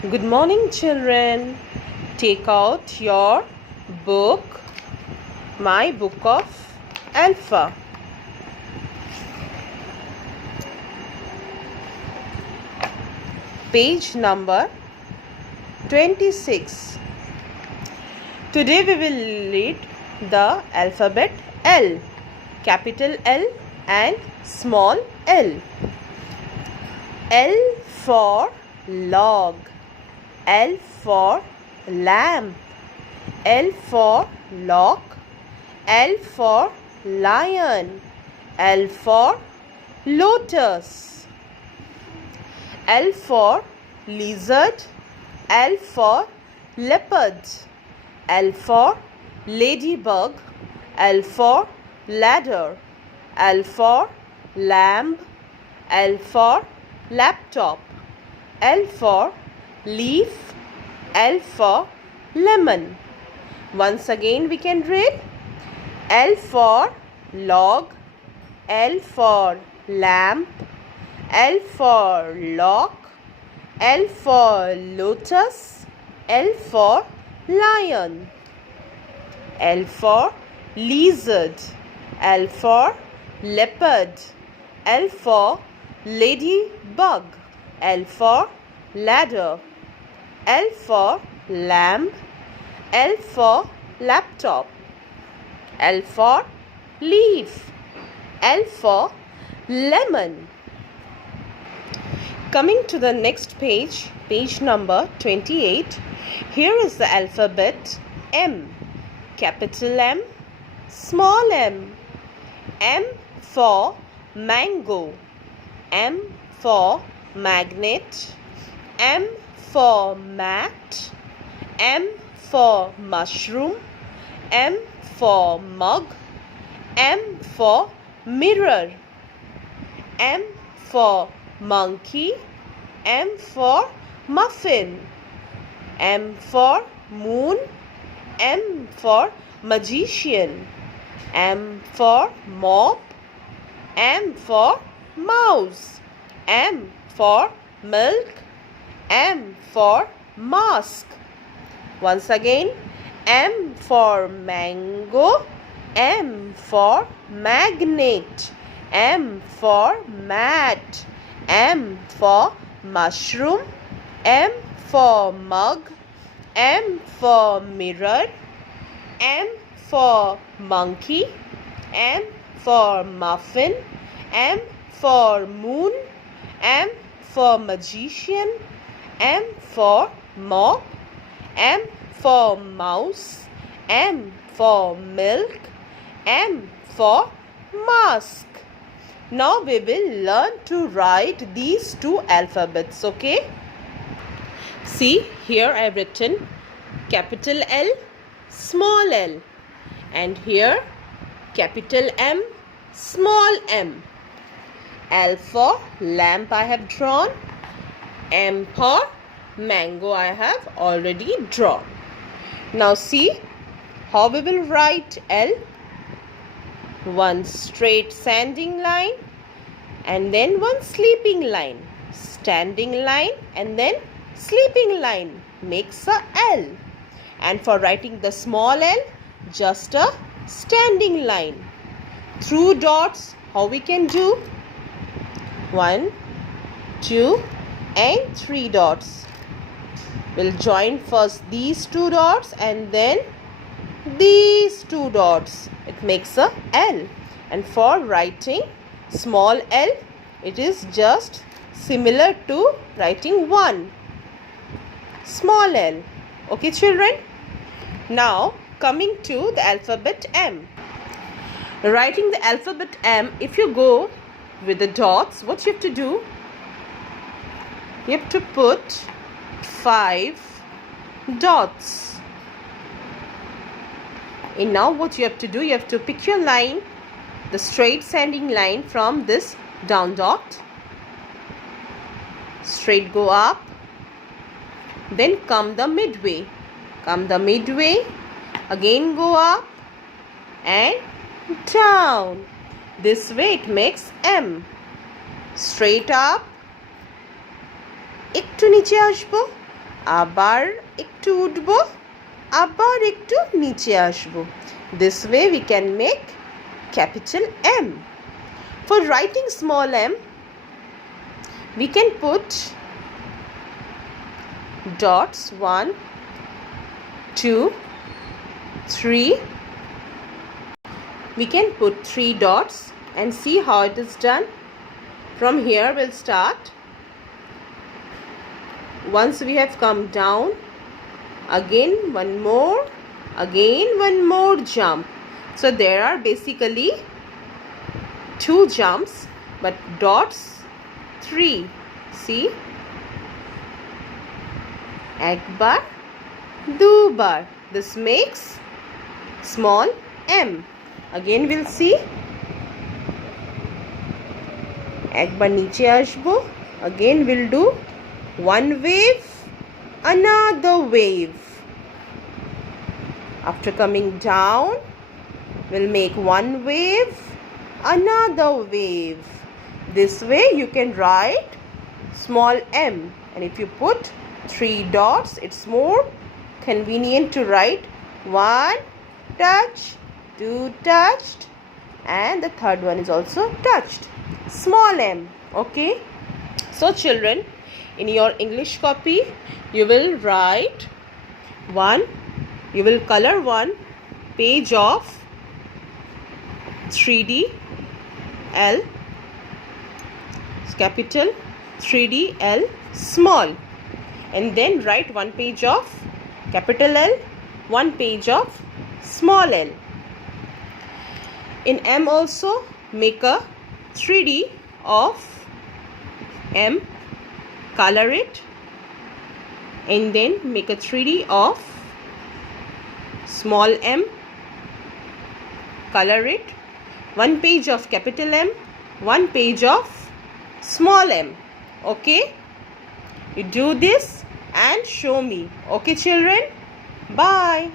Good morning, children. Take out your book, My Book of Alpha. Page number 26. Today we will read the alphabet L, capital L and small l. L for log, L for lamp, L for lock, L for lion, L for lotus, L for lizard, L for leopard, L for ladybug, L for ladder, L for lamb, L for laptop, L for leaf, L for lemon. Once again we can read L for log, L for lamp, L for lock, L for lotus, L for lion, L for lizard, L for leopard, L for ladybug, L for ladder, L for lamb, L for laptop, L for leaf, L for lemon. Coming to the next page, page number 28. Here is the alphabet M, capital M, small m. M for mango, M for magnet, M for mat, M for mushroom, M for mug, M for mirror, M for monkey, M for muffin, M for moon, M for magician, M for mop, M for mouse, M for milk, M for mask. Once again, M for mango, M for magnet, M for mat, M for mushroom, M for mug, M for mirror, M for monkey, M for muffin, M for moon, M for magician, M for mop, M for mouse, M for milk, M for mask. Now we will learn to write these two alphabets, okay? See, here I have written capital L, small l, and here capital M, small m. L for lamp I have drawn, M for mango I have already drawn. Now see how we will write L. One straight standing line and then one sleeping line. Standing line and then sleeping line makes a L. And for writing the small l, just a standing line. Through dots, how we can do? 1, 2 and 3 dots. We'll join first these two dots and then these two dots. It makes a L. And for writing small l, it is just similar to writing 1. Small l. Okay, children? Now, coming to the alphabet M. Writing the alphabet M, if you go with the dots, what you have to do? You have to put 5 dots. And now what you have to do, you have to pick your line, the straight standing line from this down dot. Straight go up. Then come the midway. Come the midway. Again go up and down. This way it makes M. Straight up, একটু নিচে আসবো, আবার একটু উঠবো, আবার একটু নিচে আসবো. This way we can make capital M. For writing small m, we can put dots 1, 2, 3. We can put 3 dots and see how it is done. From here we'll start. Once we have come down, again one more, again one more jump. So there are basically 2 jumps, but dots 3. See? Ekbar, dubar. This makes small m. Again we'll see. Ekbar niche ashbo. Again we'll do one wave, another wave. After coming down, we'll make one wave, another wave. This way you can write small m, and if you put 3 dots, it's more convenient to write 1 touch, 2 touched, and the third one is also touched. Small m. Okay, so children, in your English copy you will write you will color one page of 3D L capital, 3D L small, and then write one page of capital L, one page of small l. In M also make a 3D of M, color it, and then make a 3D of small m, color it, one page of capital M, one page of small m. Okay, you do this and show me. Okay children, bye.